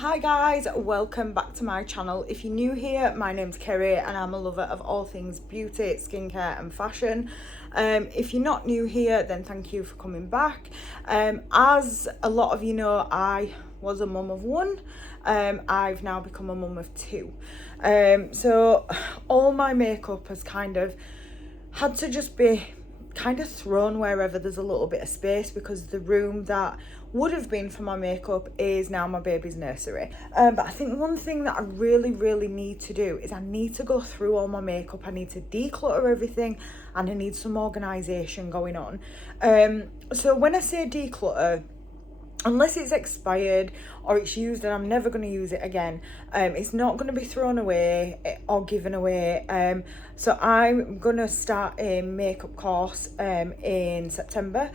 Hi guys, welcome back to my channel. If you're new here, my name's Kerry and I'm a lover of all things beauty, skincare and fashion. If you're not new here, then thank you for coming back. As a lot of you know, I was a mum of one. I've now become a mum of two. So all my makeup has kind of had to just be kind of thrown wherever there's a little bit of space, because the room that would have been for my makeup is now my baby's nursery. But I think one thing that I really need to do is I need to go through all my makeup. I need to declutter everything and I need some organisation going on. So when I say declutter, unless it's expired or it's used and I'm never going to use it again, it's not going to be thrown away or given away. So I'm going to start a makeup course in September.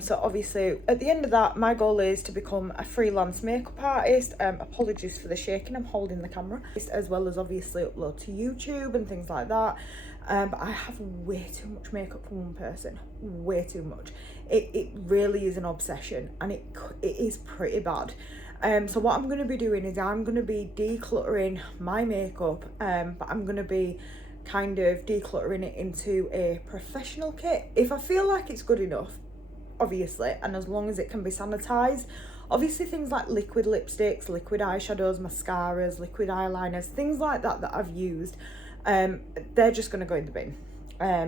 So obviously at the end of that, my goal is to become a freelance makeup artist. Apologies for the shaking, I'm holding the camera, as well as obviously upload to YouTube and things like that. But I have way too much makeup for one person, way too much. It really is an obsession, and it is pretty bad. So what I'm going to be doing is I'm going to be decluttering my makeup, but I'm going to be kind of decluttering it into a professional kit. If I feel like it's good enough, obviously, and as long as it can be sanitized. Obviously things like liquid lipsticks, liquid eyeshadows, mascaras, liquid eyeliners, things like that that I've used, they're just going to go in the bin.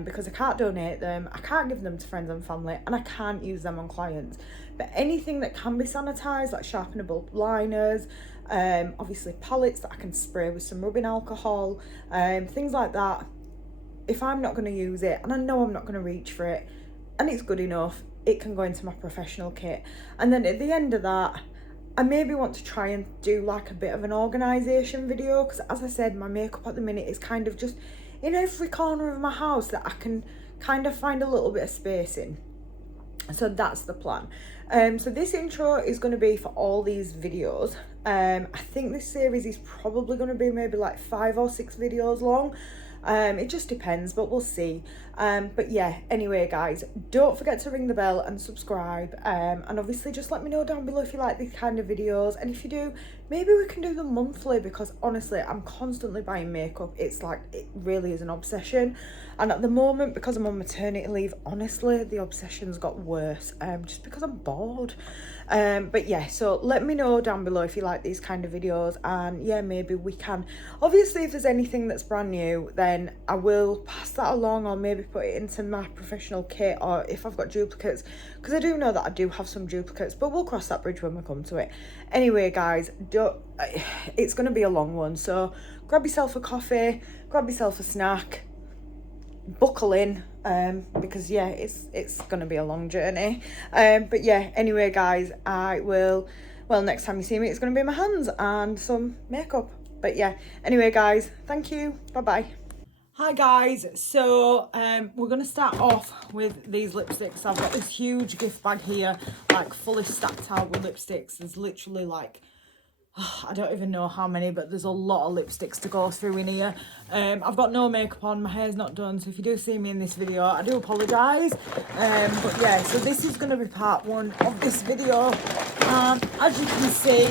Because I can't donate them, I can't give them to friends and family, and I can't use them on clients. But anything that can be sanitized, like sharpenable liners, obviously palettes that I can spray with some rubbing alcohol, things like that, if I'm not going to use it and I know I'm not going to reach for it and it's good enough, it can go into my professional kit. And then at the end of that, I maybe want to try and do like a bit of an organisation video, because as I said, my makeup at the minute is kind of just in every corner of my house that I can kind of find a little bit of space in. So that's the plan. So this intro is going to be for all these videos. I think this series is probably going to be maybe like 5 or 6 videos long. It just depends, but we'll see. But yeah, anyway guys, don't forget to ring the bell and subscribe, and obviously just let me know down below if you like these kind of videos, and if you do, maybe we can do them monthly, because honestly I'm constantly buying makeup. It's like, it really is an obsession, and at the moment, because I'm on maternity leave, honestly the obsession's got worse, just because I'm bored. But yeah, so let me know down below if you like these kind of videos, and yeah, maybe we can, obviously if there's anything that's brand new, then I will pass that along, or maybe put it into my professional kit, or if I've got duplicates, because I do know that I do have some duplicates, but we'll cross that bridge when we come to it. Anyway guys, it's going to be a long one, so grab yourself a coffee, grab yourself a snack, buckle in, because yeah, it's going to be a long journey. But yeah, anyway guys, I will, well, next time you see me, it's going to be my hands and some makeup. But yeah, anyway guys, thank you, bye bye. Hi guys, so we're going to start off with these lipsticks. I've got this huge gift bag here, like fully stacked out with lipsticks. There's literally like, I don't even know how many, but there's a lot of lipsticks to go through in here. I've got no makeup on, my hair's not done, so if you do see me in this video, I do apologise. But yeah, so this is going to be part 1 of this video. As you can see,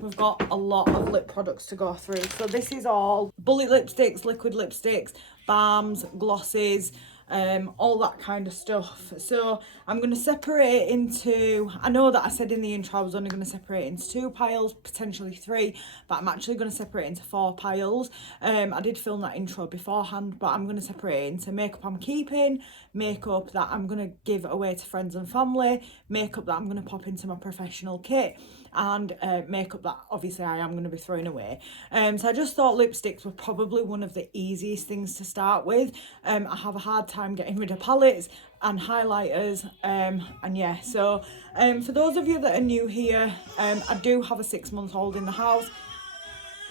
we've got a lot of lip products to go through. So this is all bullet lipsticks, liquid lipsticks, balms, glosses, all that kind of stuff. So I'm going to separate it into, I know that I said in the intro I was only going to separate it into 2 piles, potentially 3, but I'm actually going to separate it into 4 piles. I did film that intro beforehand, but I'm going to separate it into makeup I'm keeping, makeup that I'm going to give away to friends and family, makeup that I'm going to pop into my professional kit, and makeup that obviously I am going to be throwing away. So I just thought lipsticks were probably one of the easiest things to start with. I have a hard time getting rid of palettes and highlighters, and yeah, so for those of you that are new here, I do have a 6-month-old in the house.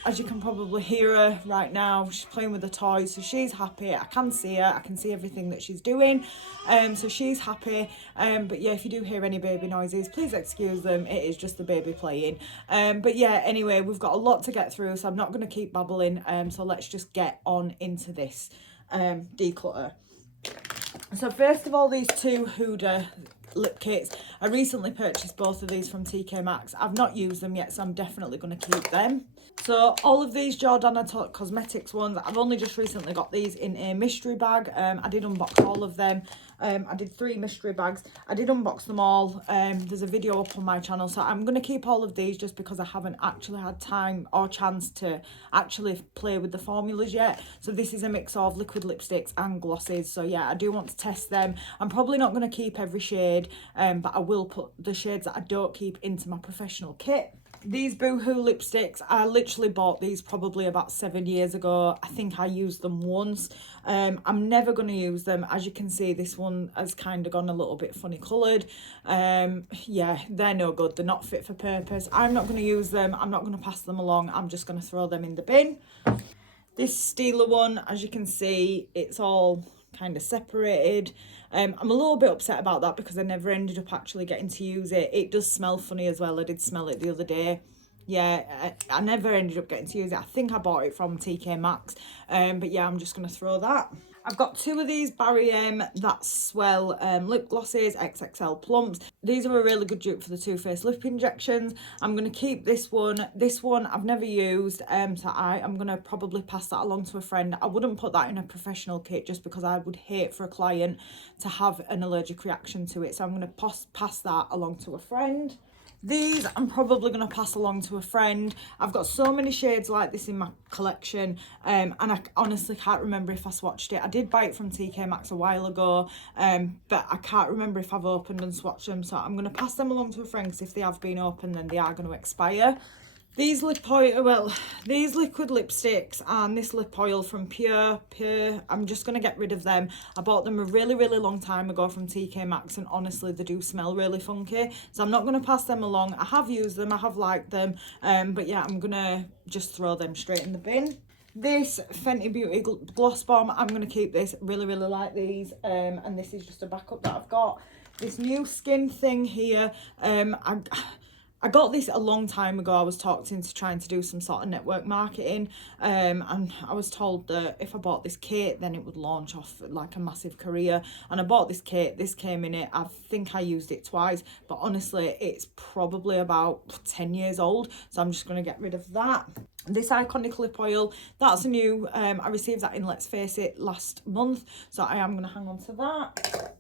As you can probably hear her right now, she's playing with the toys, so she's happy. I can see her, I can see everything that she's doing, so she's happy. But yeah, if you do hear any baby noises, please excuse them, it is just the baby playing. But yeah, anyway, we've got a lot to get through, so I'm not going to keep babbling, so let's just get on into this declutter. So first of all, these 2 Huda lip kits. I recently purchased both of these from TK Maxx. I've not used them yet, so I'm definitely going to keep them. So all of these Jordana Cosmetics ones, I've only just recently got these in a mystery bag. I did unbox all of them. I did 3 mystery bags. I did unbox them all. There's a video up on my channel, so I'm going to keep all of these just because I haven't actually had time or chance to actually play with the formulas yet. So this is a mix of liquid lipsticks and glosses. So yeah, I do want to test them. I'm probably not going to keep every shade, but I will put the shades that I don't keep into my professional kit. These Boohoo lipsticks, I literally bought these probably about 7 years ago. I think I used them once. I'm never going to use them. As you can see, this one has kind of gone a little bit funny coloured. Yeah, they're no good. They're not fit for purpose. I'm not going to use them. I'm not going to pass them along. I'm just going to throw them in the bin. This Steeler one, as you can see, it's all kind of separated. I'm a little bit upset about that because I never ended up actually getting to use it. It does smell funny as well. I did smell it the other day. Yeah, I never ended up getting to use it. I think I bought it from TK Maxx. But yeah, I'm just going to throw that. I've got 2 of these Barry M That Swell lip glosses, XXL plumps. These are a really good dupe for the Too Faced lip injections. I'm going to keep this one. This one I've never used, so I'm going to probably pass that along to a friend. I wouldn't put that in a professional kit just because I would hate for a client to have an allergic reaction to it. So I'm going to pass that along to a friend. These I'm probably going to pass along to a friend. I've got so many shades like this in my collection, and I honestly can't remember if I swatched it. I did buy it from TK Maxx a while ago, but I can't remember if I've opened and swatched them. So I'm going to pass them along to a friend because if they have been opened, then they are going to expire. These these liquid lipsticks and this lip oil from Pure, I'm just going to get rid of them. I bought them a really, really long time ago from TK Maxx, and honestly, they do smell really funky. So I'm not going to pass them along. I have used them, I have liked them, but yeah, I'm going to just throw them straight in the bin. This Fenty Beauty Gloss Bomb, I'm going to keep this. Really, really like these, and this is just a backup that I've got. This new skin thing here, I got this a long time ago. I was talked into trying to do some sort of network marketing, and I was told that if I bought this kit, then it would launch off like a massive career. And I bought this kit. This came in it. I think I used it twice, but honestly, it's probably about 10 years old. So I'm just going to get rid of that. This Iconic lip oil, that's a new, I received that in Let's Face It last month. So I am going to hang on to that.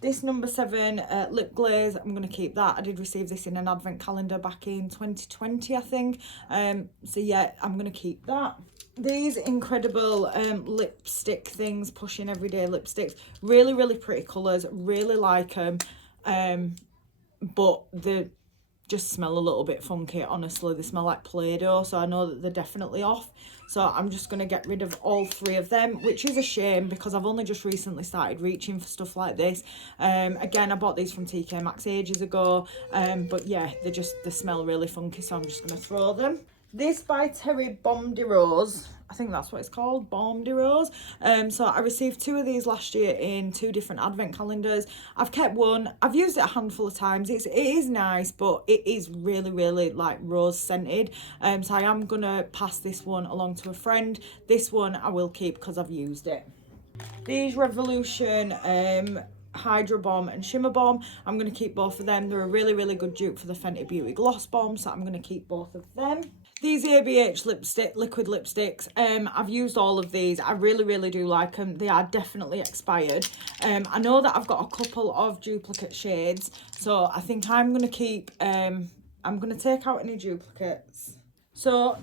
This number 7 lip glaze, I'm going to keep that. I did receive this in an advent calendar back in 2020, I think. So yeah, I'm going to keep that. These incredible lipstick things, Pushing Everyday lipsticks. Really, really pretty colours. Really like them. But the just smell a little bit funky. Honestly, they smell like Play-Doh, so I know that they're definitely off. So I'm just going to get rid of all 3 of them, which is a shame because I've only just recently started reaching for stuff like this. Again, I bought these from TK Maxx ages ago, but yeah, they smell really funky, so I'm just going to throw them. This by Terry Baume de Rose, I think that's what it's called, Baume de Rose. So I received 2 of these last year in 2 different advent calendars. I've kept one. I've used it a handful of times. It is nice, but it is really, really like rose scented. So I am gonna pass this one along to a friend. This one I will keep because I've used it. These Revolution Hydro Bomb and Shimmer Bomb, I'm going to keep both of them. They're a really, really good dupe for the Fenty Beauty Gloss Bomb, so I'm going to keep both of them. These ABH liquid lipsticks, I've used all of these. I really, really do like them. They are definitely expired. I know that I've got a couple of duplicate shades, so I think I'm going to keep, I'm going to take out any duplicates. So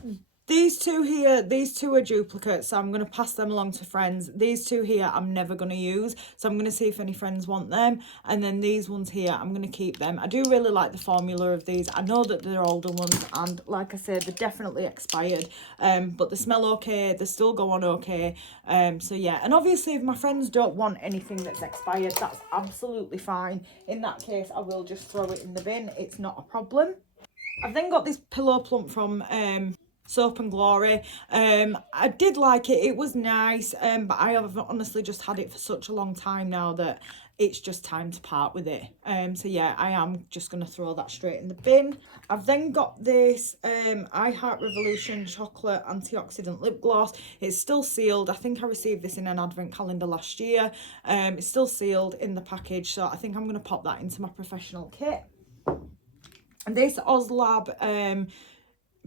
these 2 here, these 2 are duplicates, so I'm going to pass them along to friends. These 2 here I'm never going to use, so I'm going to see if any friends want them. And then these ones here, I'm going to keep them. I do really like the formula of these. I know that they're older ones, and like I said, they're definitely expired, but they smell okay, they still go on okay. So yeah, and obviously if my friends don't want anything that's expired, that's absolutely fine. In that case, I will just throw it in the bin. It's not a problem. I've then got this pillow plump from Soap and Glory. I did like it. It was nice, but I have honestly just had it for such a long time now that it's just time to part with it. So yeah, I am just going to throw that straight in the bin. I've then got this I Heart Revolution chocolate antioxidant lip gloss. It's still sealed. I think I received this in an advent calendar last year. It's still sealed in the package, so I think I'm going to pop that into my professional kit. And this Oslab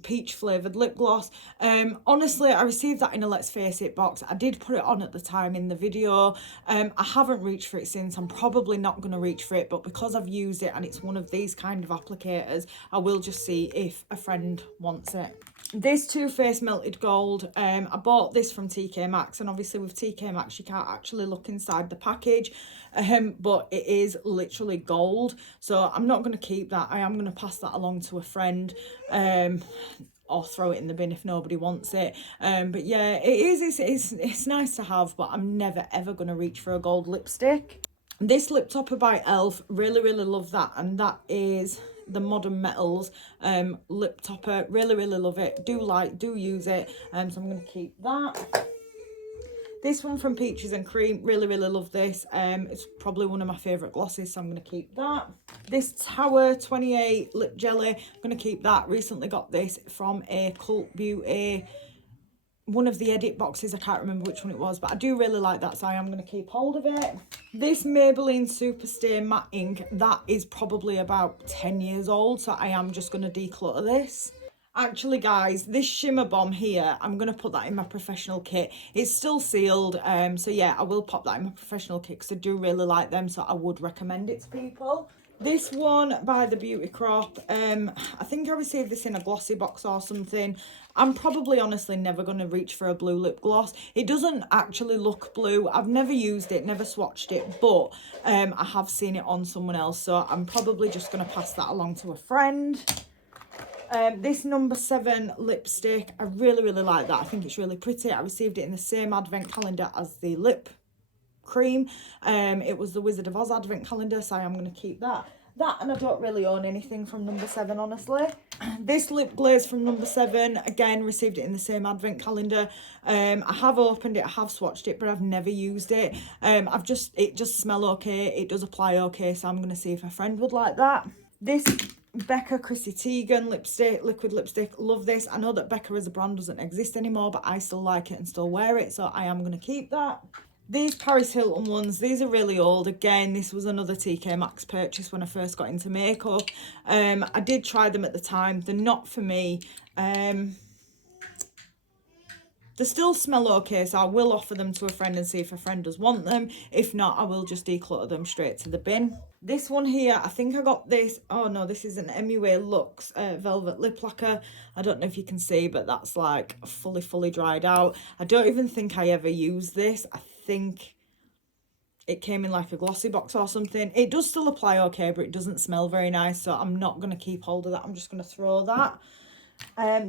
peach flavoured lip gloss, honestly, I received that in a Let's Face It box. I did put it on at the time in the video. I haven't reached for it since. I'm probably not going to reach for it, but because I've used it and it's one of these kind of applicators, I will just see if a friend wants it. This Too Faced Melted Gold, I bought this from TK Maxx, and obviously with TK Maxx you can't actually look inside the package, but it is literally gold, so I'm not going to keep that. I am going to pass that along to a friend, or throw it in the bin if nobody wants it. But yeah, it's nice to have, but I'm never ever going to reach for a gold lipstick. This lip topper by Elf, really love that, and that is the Modern Metals lip topper. Really love it. Do use it. So I'm going to keep that. This one from Peaches and Cream, really love this. It's probably one of my favourite glosses, so I'm going to keep that. This Tower 28 lip jelly, I'm going to keep that. Recently got this from a Cult Beauty, one of the edit boxes. I can't remember which one it was, but I do really like that, so I am going to keep hold of it. This Maybelline Superstay Matte Ink, that is probably about 10 years old, so I am just going to declutter this. Actually guys, this Shimmer Bomb here, I'm going to put that in my professional kit. It's still sealed, so yeah, I will pop that in my professional kit because I do really like them, so I would recommend it to people. This one by the Beauty Crop, I think I received this in a glossy box or something. I'm probably honestly never going to reach for a blue lip gloss. It doesn't actually look blue. I've never used it, never swatched it, but I have seen it on someone else, so I'm probably just going to pass that along to a friend. This number 7 lipstick, I really like that. I think it's really pretty. I received it in the same advent calendar as the lip cream. It was the Wizard of Oz advent calendar, so I'm going to keep that. And I don't really own anything from number 7, honestly. This lip glaze from number 7, again, received it in the same advent calendar. I have opened it, I have swatched it, but I've never used it. It just smells okay, it does apply okay, so I'm going to see if a friend would like that. This Becca Chrissy Teigen lipstick, liquid lipstick, love this. I know that Becca as a brand doesn't exist anymore, but I still like it and still wear it, so I am going to keep that. These Paris Hilton ones, these are really old. Again, this was another TK Maxx purchase when I first got into makeup. I did try them at the time. They're not for me. They still smell okay, so I will offer them to a friend and see if a friend does want them. If not, I will just declutter them straight to the bin. This one here, I think I got this. Oh no, this is an MUA Luxe Velvet Lip Lacquer. I don't know if you can see, but that's like fully dried out. I don't even think I ever used this. I think it came in like a glossy box or something. It does still apply okay, but it doesn't smell very nice, so I'm not going to keep hold of that. I'm just going to throw that.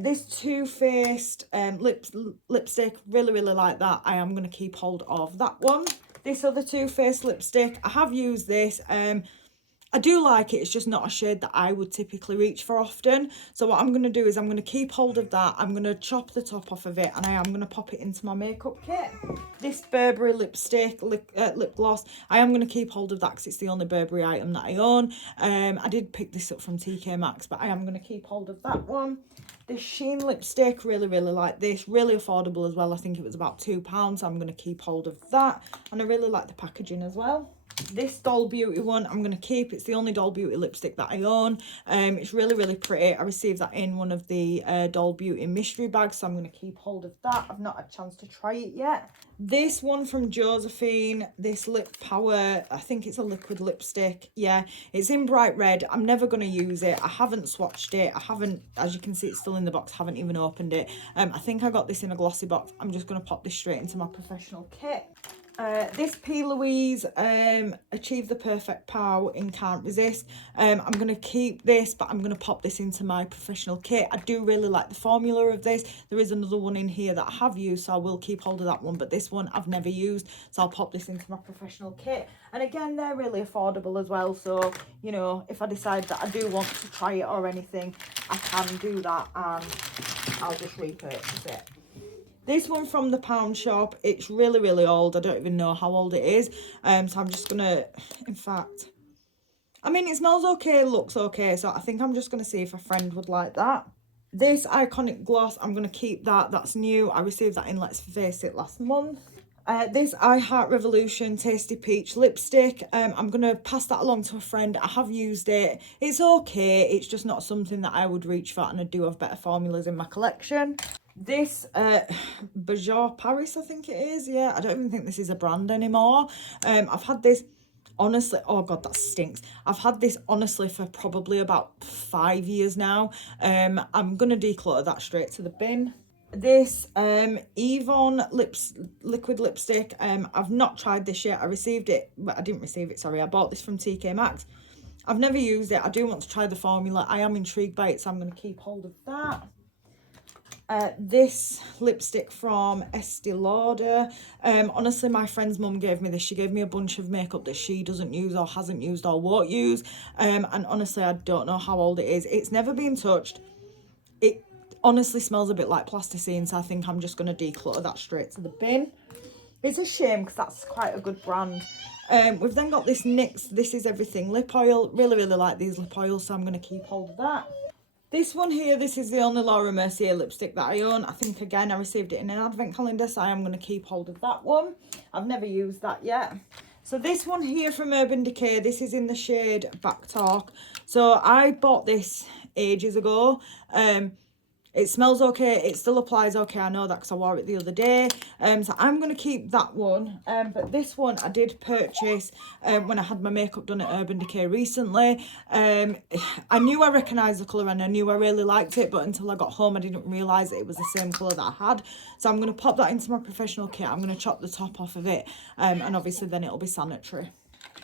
This Too Faced lipstick, really like that. I am going to keep hold of that one. This other Too Faced lipstick, I have used this. I do like it, it's just not a shade that I would typically reach for often. So what I'm going to do is I'm going to keep hold of that. I'm going to chop the top off of it, and I am going to pop it into my makeup kit. This Burberry lipstick, lip gloss, I am going to keep hold of that because it's the only Burberry item that I own. I did pick this up from TK Maxx, but I am going to keep hold of that one. This Sheen lipstick, really like this. Really affordable as well. I think it was about £2, so I'm going to keep hold of that. And I really like the packaging as well. This Doll Beauty one, I'm going to keep. It's the only Doll Beauty lipstick that I own. It's really pretty. I received that in one of the Doll Beauty mystery bags, so I'm going to keep hold of that. I've not had a chance to try it yet. This one from Josephine, this Lip Power, I think it's a liquid lipstick. Yeah, it's in bright red. I'm never going to use it. I haven't swatched it. I haven't, as you can see, it's still in the box. Haven't even opened it. I think I got this in a glossy box. I'm just going to pop this straight into my professional kit. This P. Louise Achieve the Perfect Pow in Can't Resist. I'm going to keep this, but I'm going to pop this into my professional kit. I do really like the formula of this. There is another one in here that I have used, so I will keep hold of that one, but this one I've never used, so I'll pop this into my professional kit. And again, they're really affordable as well, so, you know, if I decide that I do want to try it or anything, I can do that, and I'll just repurchase it. This one from the pound shop, it's really, really old. I don't even know how old it is. So I'm just gonna, in fact, I mean, it smells okay, looks okay. So I think I'm just gonna see if a friend would like that. This iconic gloss, I'm gonna keep that. That's new. I received that in Let's Face It last month. This I Heart Revolution Tasty Peach lipstick, I'm going to pass that along to a friend. I have used it. It's okay. It's just not something that I would reach for, and I do have better formulas in my collection. This Bajor Paris, I think it is. Yeah, I don't even think this is a brand anymore. I've had this, honestly, oh God, that stinks. I've had this, honestly, for probably about 5 years now. I'm going to declutter that straight to the bin. This Yvonne liquid lipstick, I've not tried this yet. I received it, but I didn't receive it, sorry. I bought this from TK Maxx. I've never used it. I do want to try the formula. I am intrigued by it, so I'm going to keep hold of that. This lipstick from Estee Lauder. Honestly, my friend's mum gave me this. She gave me a bunch of makeup that she doesn't use or hasn't used or won't use. And honestly, I don't know how old it is. It's never been touched. It honestly smells a bit like plasticine, so I think I'm just going to declutter that straight to the bin. It's a shame because that's quite a good brand. We've then got this NYX This Is Everything lip oil. Really, really like these lip oils, so I'm going to keep hold of that. This one here, this is the only Laura Mercier lipstick that I own. I think, again, I received it in an advent calendar, so I am going to keep hold of that one. I've never used that yet. So this one here from Urban Decay, this is in the shade Back Talk. So I bought this ages ago. It smells okay. It still applies okay. I know that because I wore it the other day. So I'm going to keep that one. But this one I did purchase when I had my makeup done at Urban Decay recently. I knew I recognised the colour and I knew I really liked it. But until I got home, I didn't realise that it was the same colour that I had. So I'm going to pop that into my professional kit. I'm going to chop the top off of it. And obviously then it'll be sanitary.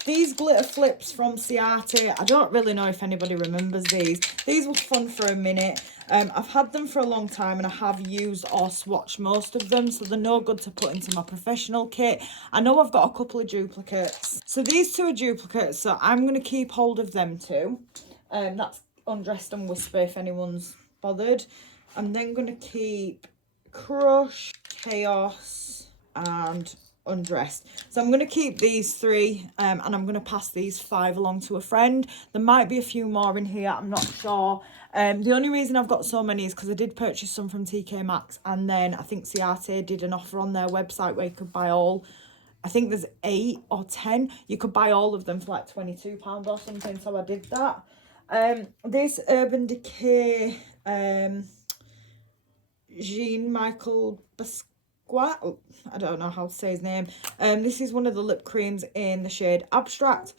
These glitter flips from Ciate, I don't really know if anybody remembers these. These were fun for a minute. I've had them for a long time and I have used or swatched most of them, so they're no good to put into my professional kit. I know I've got a couple of duplicates. So these two are duplicates, so I'm going to keep hold of them too. That's Undressed and Whisper if anyone's bothered. I'm then going to keep Crush, Chaos and Undressed. So I'm going to keep these three and I'm going to pass these 5 along to a friend. There might be a few more in here, I'm not sure. The only reason I've got so many is because I did purchase some from TK Maxx, and then I think Ciate did an offer on their website where you could buy all, I think there's 8 or 10, you could buy all of them for like £22 or something, so I did that. This Urban Decay Jean-Michel Basquiat, I don't know how to say his name. This is one of the lip creams in the shade Abstract.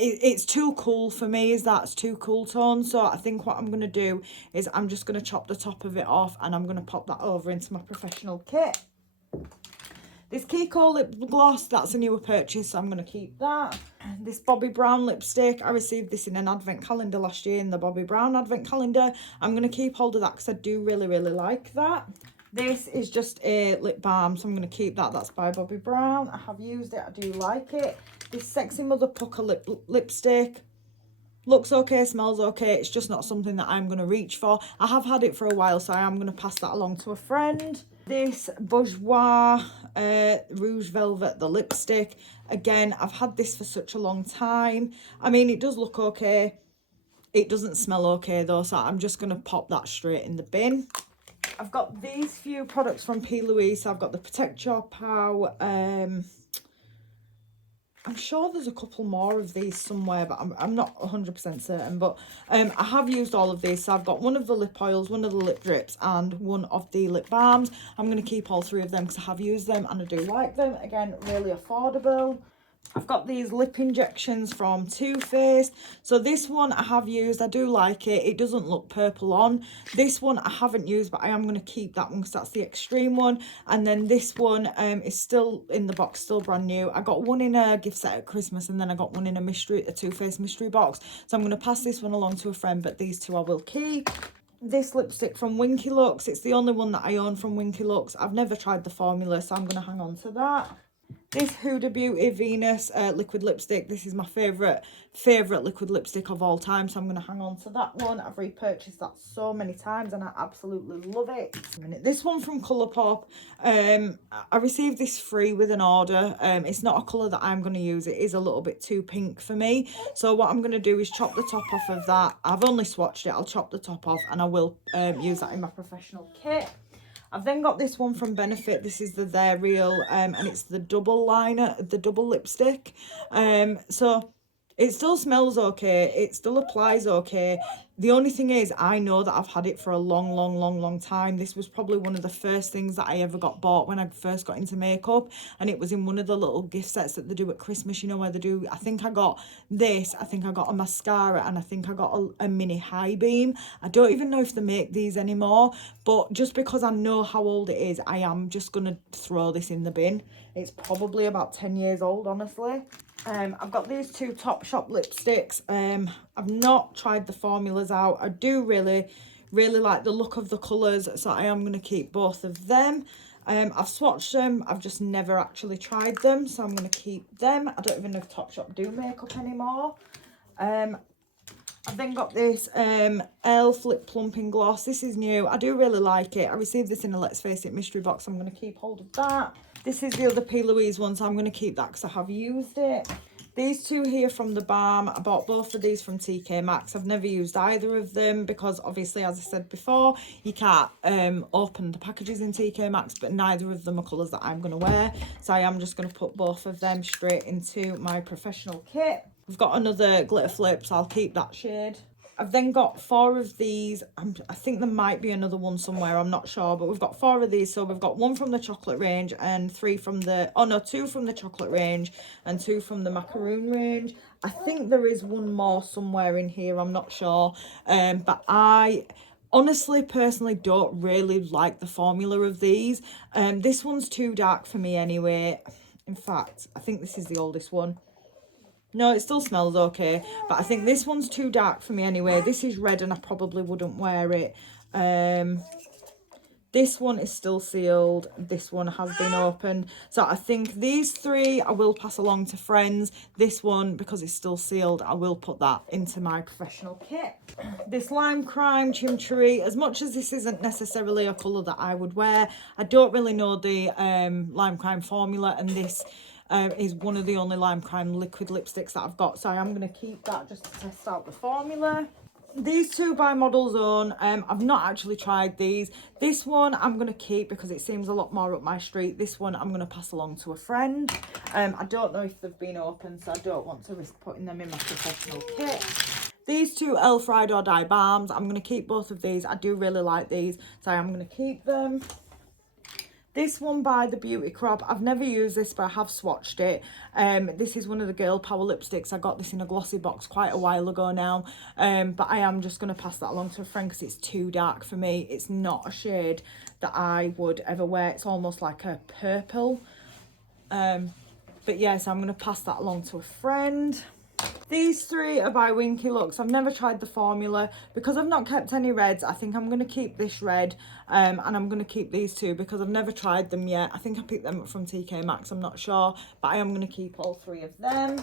It's too cool for me, that's too cool tone, so I think what I'm going to do is I'm just going to chop the top of it off and I'm going to pop that over into my professional kit. This Kiko lip gloss, that's a newer purchase, so I'm going to keep that. This Bobbi Brown lipstick, I received this in an advent calendar last year, in the Bobbi Brown advent calendar. I'm going to keep hold of that because I do really, really like that. This is just a lip balm, so I'm going to keep that. That's by Bobbi Brown. I have used it. I do like it. This Sexy Mother Pucker lipstick. Looks okay, smells okay. It's just not something that I'm going to reach for. I have had it for a while, so I am going to pass that along to a friend. This Bourjois Rouge Velvet, the lipstick. Again, I've had this for such a long time. I mean, it does look okay. It doesn't smell okay, though, so I'm just going to pop that straight in the bin. I've got these few products from P. Louise. I've got the Protect Your Pow. I'm sure there's a couple more of these somewhere, but I'm not 100% certain. But I have used all of these. So I've got one of the lip oils, one of the lip drips, and one of the lip balms. I'm going to keep all 3 of them because I have used them and I do like them. Again, really affordable. I've got these lip injections from Too Faced. So this one I have used. I do like it. It doesn't look purple on. This one I haven't used, but I am going to keep that one because that's the extreme one. And then this one is still in the box, still brand new. I got one in a gift set at Christmas, and then I got one in a Too Faced mystery box. So I'm going to pass this one along to a friend, but these 2 I will keep. This lipstick from Winky Lux. It's the only one that I own from Winky Lux. I've never tried the formula, so I'm going to hang on to that. This Huda Beauty Venus liquid lipstick. This is my favourite liquid lipstick of all time, so I'm going to hang on to that one. I've repurchased that so many times and I absolutely love it. This one from Colourpop. I received this free with an order. It's not a colour that I'm going to use. It is a little bit too pink for me. So what I'm going to do is chop the top off of that. I've only swatched it. I'll chop the top off and I will use that in my professional kit. I've then got this one from Benefit. This is the They're Real, and it's the double liner, the double lipstick. So it still smells okay. It still applies okay. The only thing is, I know that I've had it for a long time. This was probably one of the first things that I ever got bought when I first got into makeup. And it was in one of the little gift sets that they do at Christmas, you know, where they do, I think I got this, I think I got a mascara, and I think I got a mini high beam. I don't even know if they make these anymore, but just because I know how old it is, I am just going to throw this in the bin. It's probably about 10 years old, honestly. I've got these two Topshop lipsticks. I've not tried the formulas out. I do really like the look of the colours, so I am going to keep both of them. I've swatched them. I've just never actually tried them, so I'm going to keep them. I don't even know if Topshop do makeup anymore. I've then got this e.l.f. lip plumping gloss. This is new. I do really like it. I received this in a Let's Face It mystery box. I'm going to keep hold of that. This is the other P. Louise one, so I'm going to keep that because I have used it. These two here from The Balm. I bought both of these from TK Maxx. I've never used either of them because obviously, as I said before, you can't open the packages in TK Maxx, but neither of them are colours that I'm going to wear. So I am just going to put both of them straight into my professional kit. We've got another glitter flips. I'll keep that shade. I've then got 4 of these. I think there might be another one somewhere, I'm not sure, but we've got 4 of these. So we've got 1 from the chocolate range and 2 from the chocolate range and 2 from the macaroon range. I think there is one more somewhere in here, I'm not sure. But I honestly, personally don't really like the formula of these. This one's too dark for me anyway. In fact, I think this is the oldest one. No, it still smells okay, but I think this one's too dark for me anyway. This is red and I probably wouldn't wear it. This one is still sealed. This one has been opened. So I think these 3 I will pass along to friends. This one, because it's still sealed, I will put that into my professional kit. This Lime Crime Chimchurri, as much as this isn't necessarily a colour that I would wear, I don't really know the Lime Crime formula, and this is one of the only Lime Crime liquid lipsticks that I've got, so I am going to keep that just to test out the formula. These 2 by Model Zone, I've not actually tried these. This one I'm going to keep because it seems a lot more up my street. This one I'm going to pass along to a friend. I don't know if they've been opened, so I don't want to risk putting them in my professional kit. These 2 e.l.f. Ride or Die balms, I'm going to keep both of these. I do really like these, so I'm going to keep them. This one by the Beauty Crop, I've never used this, but I have swatched it. This is one of the Girl Power lipsticks. I got this in a glossy box quite a while ago now. But I am just going to pass that along to a friend because it's too dark for me. It's not a shade that I would ever wear. It's almost like a purple. But yes, I'm going to pass that along to a friend. These 3 are by Winky Looks. I've never tried the formula. Because I've not kept any reds, I think I'm going to keep this red. And I'm going to keep these 2 because I've never tried them yet. I think I picked them up from TK Maxx, I'm not sure. But I am going to keep all 3 of them.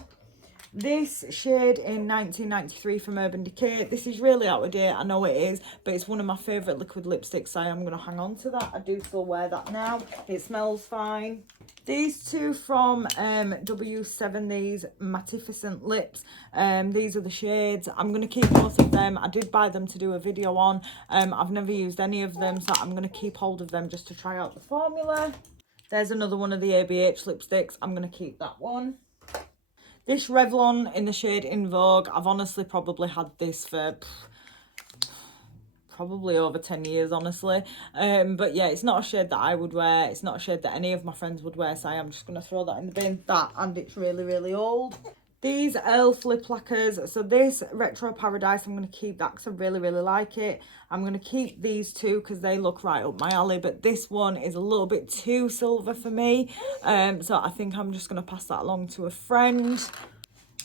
This shade in 1993 from Urban Decay. This is really out of date, I know it is, but it's one of my favourite liquid lipsticks, so I am going to hang on to that. I do still wear that now. It smells fine. These 2 from W7, these Magnificent Lips. These are the shades. I'm going to keep both of them. I did buy them to do a video on. I've never used any of them, so I'm going to keep hold of them just to try out the formula. There's another one of the ABH lipsticks. I'm going to keep that one. This Revlon in the shade In Vogue. I've honestly probably had this for probably over 10 years, honestly. But yeah, it's not a shade that I would wear. It's not a shade that any of my friends would wear, so I am just going to throw that in the bin. That, and it's really old. These e.l.f. lip lacquers. So this Retro Paradise, I'm going to keep that because I really like it. I'm going to keep these 2 because they look right up my alley. But this one is a little bit too silver for me. So I think I'm just going to pass that along to a friend.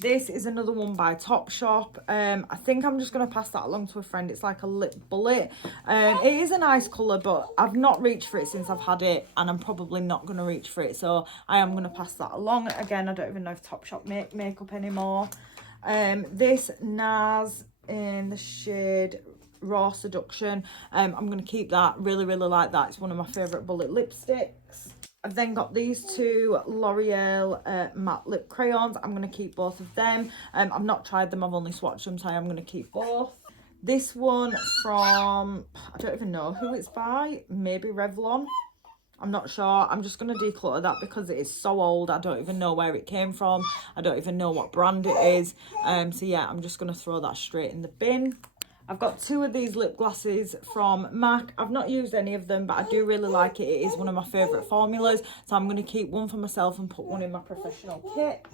This is another one by Topshop. I think I'm just going to pass that along to a friend. It's like a lip bullet. It is a nice colour, but I've not reached for it since I've had it, and I'm probably not going to reach for it. So I am going to pass that along. Again, I don't even know if Topshop make makeup anymore. This NARS in the shade Raw Seduction. I'm going to keep that. Really, really like that. It's one of my favourite bullet lipsticks. I've then got these two L'Oreal matte lip crayons. I'm going to keep both of them. I've not tried them, I've only swatched them, so I'm going to keep both. This one from, I don't even know who it's by, maybe Revlon. I'm not sure. I'm just going to declutter that because it is so old. I don't even know where it came from. I don't even know what brand it is. So yeah, I'm just going to throw that straight in the bin. I've got two of these lip glosses from MAC. I've not used any of them, but I do really like it. It is one of my favourite formulas. So I'm going to keep one for myself and put one in my professional kit.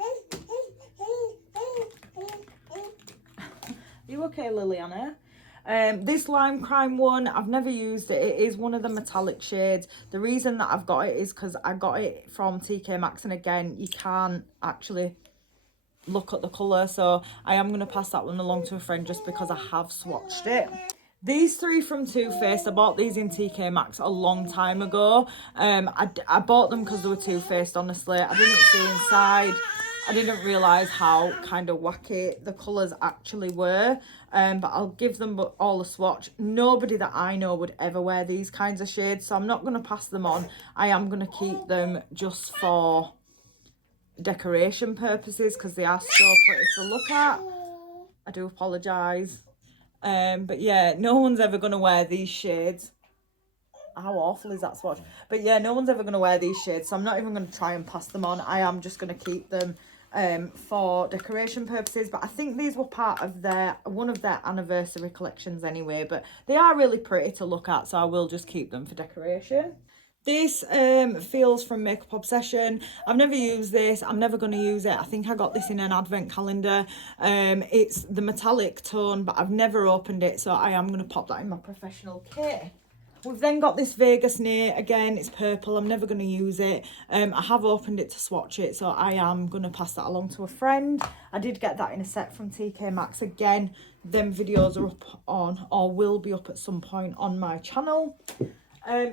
Are you okay, Liliana? This Lime Crime one, I've never used it. It is one of the metallic shades. The reason that I've got it is because I got it from TK Maxx, and again, you can't actually look at the colour, so I am going to pass that one along to a friend just because I have swatched it. These three from Too Faced, I bought these in TK Maxx a long time ago. I bought them because they were Too Faced, honestly. I didn't see inside. I didn't realise how kind of wacky the colours actually were. But I'll give them all a swatch. Nobody that I know would ever wear these kinds of shades, so I'm not going to pass them on. I am going to keep them just for decoration purposes because they are so pretty to look at. I do apologise. But yeah, no one's ever going to wear these shades. How awful is that swatch? But yeah, no one's ever going to wear these shades, so I'm not even going to try and pass them on. I am just going to keep them for decoration purposes. But I think these were part of one of their anniversary collections anyway. But they are really pretty to look at, so I will just keep them for decoration. This feels from Makeup Obsession. I've never used this. I'm never going to use it. I think I got this in an advent calendar. It's the metallic tone, but I've never opened it, so I am going to pop that in my professional kit. We've then got this Vegas Nay. Again, it's purple. I'm never going to use it. I have opened it to swatch it, so I am going to pass that along to a friend. I did get that in a set from TK Maxx. Again, them videos are up on, or will be up at some point on my channel.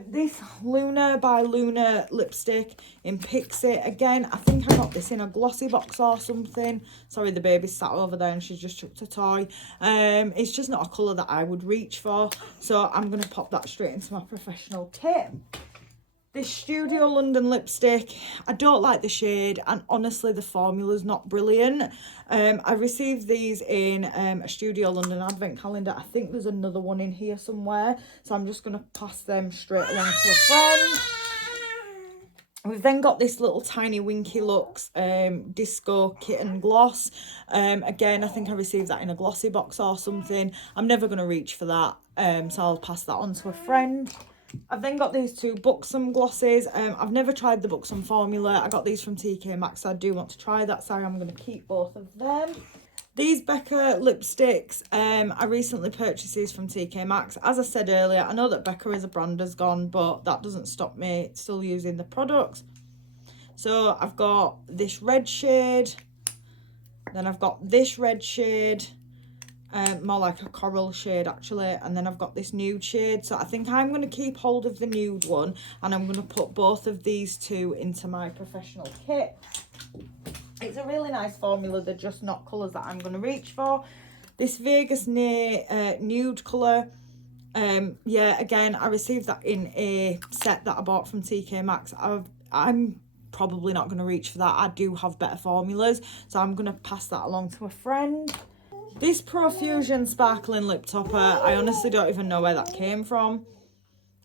This Luna by Luna lipstick in Pixie. Again, I think I got this in a glossy box or something. Sorry, the baby's sat over there and she's just chucked a toy. It's just not a colour that I would reach for, so I'm going to pop that straight into my professional kit. This Studio London lipstick, I don't like the shade, and honestly the formula's not brilliant. I received these in a Studio London advent calendar. I think there's another one in here somewhere, so I'm just going to pass them straight along to a friend. We've then got this little tiny Winky Looks Disco Kitten Gloss. Again, I think I received that in a glossy box or something. I'm never going to reach for that, so I'll pass that on to a friend. I've then got these two Buxom glosses. I've never tried the Buxom formula. I got these from TK Maxx, so I do want to try that, so I'm going to keep both of them. These Becca lipsticks, I recently purchased these from TK Maxx. As I said earlier, I know that Becca as a brand has gone, but that doesn't stop me still using the products. So I've got this red shade, then I've got this red shade, more like a coral shade actually, and then I've got this nude shade. So I think I'm going to keep hold of the nude one, and I'm going to put both of these two into my professional kit. It's a really nice formula. They're just not colours that I'm going to reach for. This Vegas Nay nude colour, yeah, again, I received that in a set that I bought from TK Maxx. I'm probably not going to reach for that. I do have better formulas, so I'm going to pass that along to a friend. This Profusion Sparkling Lip Topper, I honestly don't even know where that came from.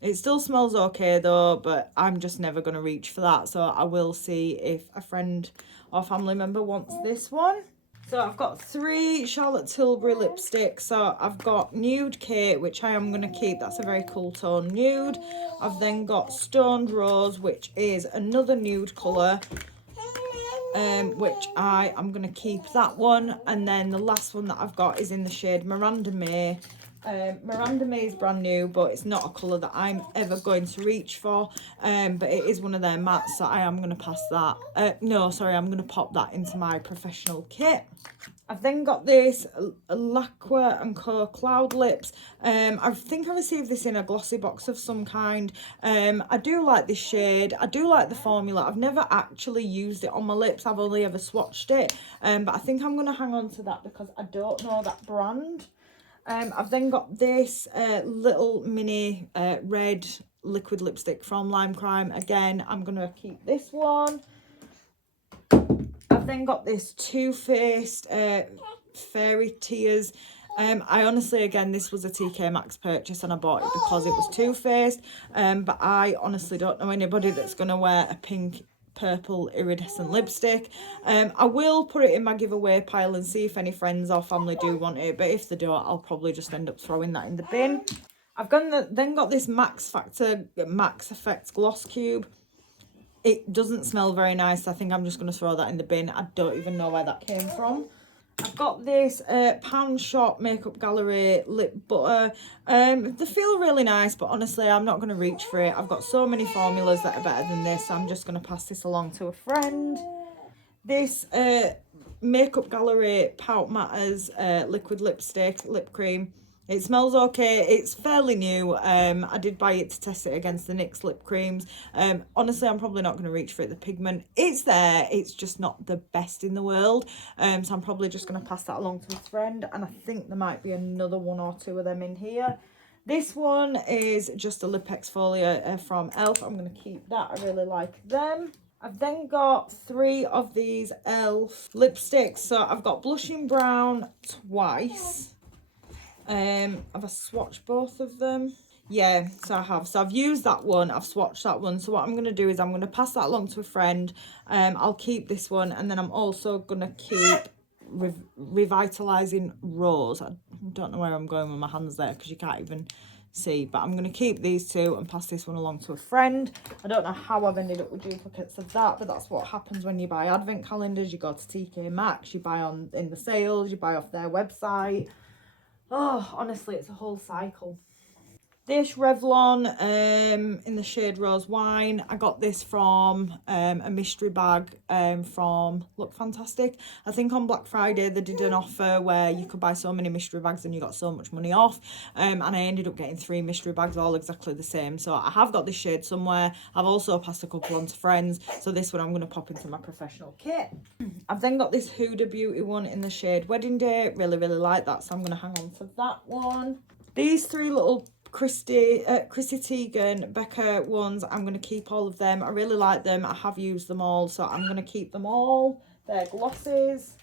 It still smells okay though, but I'm just never going to reach for that. So I will see if a friend or family member wants this one. So I've got three Charlotte Tilbury lipsticks. So I've got Nude Kate, which I am going to keep. That's a very cool tone nude. I've then got Stoned Rose, which is another nude colour, which I am going to keep that one. And then the last one that I've got is in the shade Miranda May, Miranda May is brand new, but it's not a colour that I'm ever going to reach for. But it is one of their mattes, so I am going to pass that. No, sorry, I'm going to pop that into my professional kit. I've then got this Lacquer & Co Cloud Lips. I think I received this in a glossy box of some kind. I do like this shade. I do like the formula. I've never actually used it on my lips. I've only ever swatched it. But I think I'm going to hang on to that because I don't know that brand. I've then got this little mini red liquid lipstick from Lime Crime. Again, I'm going to keep this one. I've then got this Too Faced Fairy Tears. I honestly, again, this was a TK Maxx purchase and I bought it because it was Too Faced. But I honestly don't know anybody that's going to wear a pink, purple iridescent lipstick. I will put it in my giveaway pile and see if any friends or family do want it. But if they don't, I'll probably just end up throwing that in the bin. I've then got this Max Effect Gloss Cube. It doesn't smell very nice. I think I'm just going to throw that in the bin. I don't even know where that came from. I've got this Pound Shop Makeup Gallery lip butter. They feel really nice, but honestly, I'm not going to reach for it. I've got so many formulas that are better than this. So I'm just going to pass this along to a friend. This Makeup Gallery Pout Matters liquid lipstick, lip cream. It smells okay. It's fairly new. I did buy it to test it against the NYX lip creams. Honestly, I'm probably not going to reach for it. The pigment, it's there. It's just not the best in the world. So I'm probably just going to pass that along to a friend. And I think there might be another one or two of them in here. This one is just a lip exfoliator from e.l.f. I'm going to keep that. I really like them. I've then got 3 of these e.l.f. lipsticks. So I've got Blushing Brown twice. Have I swatched both of them? Yeah, so I have. So I've used that one, I've swatched that one. So what I'm going to do is I'm going to pass that along to a friend. I'll keep this one, and then I'm also going to keep Revitalizing Rose. I don't know where I'm going with my hands there because you can't even see, but I'm going to keep these 2 and pass this one along to a friend. I don't know how I've ended up with duplicates of that, but that's what happens when you buy advent calendars. You go to TK Maxx, you buy in the sales, you buy off their website. Oh, honestly, it's a whole cycle. This Revlon in the shade Rose Wine. I got this from a mystery bag from Look Fantastic. I think on Black Friday they did an offer where you could buy so many mystery bags and you got so much money off. And I ended up getting 3 mystery bags, all exactly the same. So I have got this shade somewhere. I've also passed a couple on to friends. So this one I'm going to pop into my professional kit. I've then got this Huda Beauty one in the shade Wedding Day. Really, really like that. So I'm going to hang on to that one. These 3 little Chrissy Teigen Becca ones, I'm going to keep all of them. I really like them. I have used them all, so I'm going to keep them all. They're glosses.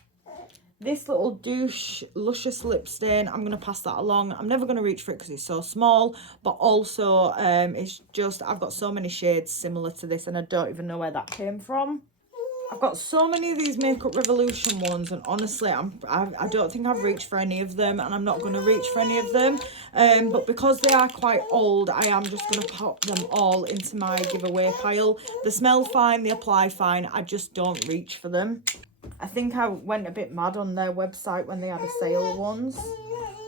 This little Douche Luscious Lip Stain, I'm going to pass that along. I'm never going to reach for it because it's so small, but also it's just, I've got so many shades similar to this and I don't even know where that came from. I've got so many of these Makeup Revolution ones, and honestly, I don't think I've reached for any of them, and I'm not going to reach for any of them. But because they are quite old, I am just going to pop them all into my giveaway pile. They smell fine, they apply fine, I just don't reach for them. I think I went a bit mad on their website when they had a sale once.